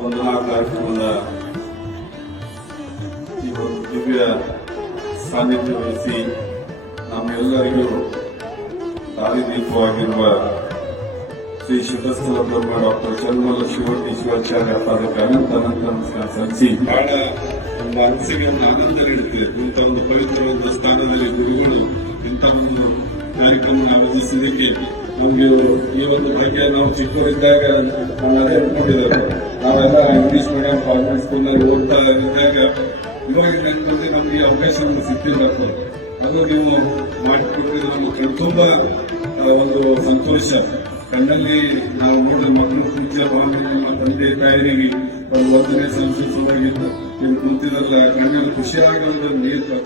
ವಂದನಾ ಕಾರ್ಯಕ್ರಮದ ಈ ಒಂದು ದಿವ್ಯ ಸಾನ್ನಿಧ್ಯ ವಹಿಸಿ ನಮ್ಮೆಲ್ಲರಿಗೂ ದಾರಿದೀಪವಾಗಿರುವ ಶ್ರೀ ಶುದ್ಧಸ್ಥಲ ಬ್ರಹ್ಮ ಡಾಕ್ಟರ್ ಚನ್ಮಲ್ಲ ಶಿವಟಿ ಶಿವಾಚಾರ್ಯ ಪಾದಕ್ಕೆ ಅನಂತ ನಮಸ್ಕಾರ ಸಲ್ಲಿಸಿ ಬಹಳ ಒಂದು ಅನಿಸಿಕೆ ಒಂದು ಆನಂದ ನೀಡುತ್ತೆ. ಇಂಥ ಒಂದು ಪವಿತ್ರವಾದ ಸ್ಥಾನದಲ್ಲಿ ಗುರುಗಳು ಇಂಥ ಒಂದು ಕಾರ್ಯಕ್ರಮ ಆಯೋಜಿಸಿದ್ದಕ್ಕೆ ನಮಗೆ ಈ ಒಂದು ಬಗ್ಗೆ ನಾವು ಚಿಕ್ಕವರಿದ್ದಾಗ ಅದೇ ಅನ್ಕೊಂಡಿದ್ದಾರೆ. ನಾವೆಲ್ಲ ಇಂಗ್ಲಿಷ್ ಮೀಡಿಯಂ ಕಾನ್ವೆಂಟ್ ಸ್ಕೂಲ್ನಲ್ಲಿ ಓದ್ತಾ ಇದ್ದಾಗ ಇವಾಗಿನ ನೆನಪಲ್ಲಿ ನಮ್ಗೆ ಅವಕಾಶ ಸಿಕ್ಕಿಲ್ಲ. ಅದು ನೀವು ಮಾಡಿಕೊಟ್ಟಿದ್ದು ನಮಗೆ ತುಂಬ ಒಂದು ಸಂತೋಷ. ಕಣ್ಣಲ್ಲಿ ನಾವು ನೋಡಿದ ಮಕ್ಕಳು ಪೂಜ್ಯ ಭಾವನೆ ನಮ್ಮ ತಂದೆ ತಾಯರಿಗೆ ಒಂದು 1ನೇ ಸಂಶೋಧನೆಯಾಗಿದ್ದು ನೀವು ಕೂತಿರಲ್ಲ ಕಣ್ಣಲ್ಲಿ ಖುಷಿಯಾಗಿ ಒಂದು ನೀರು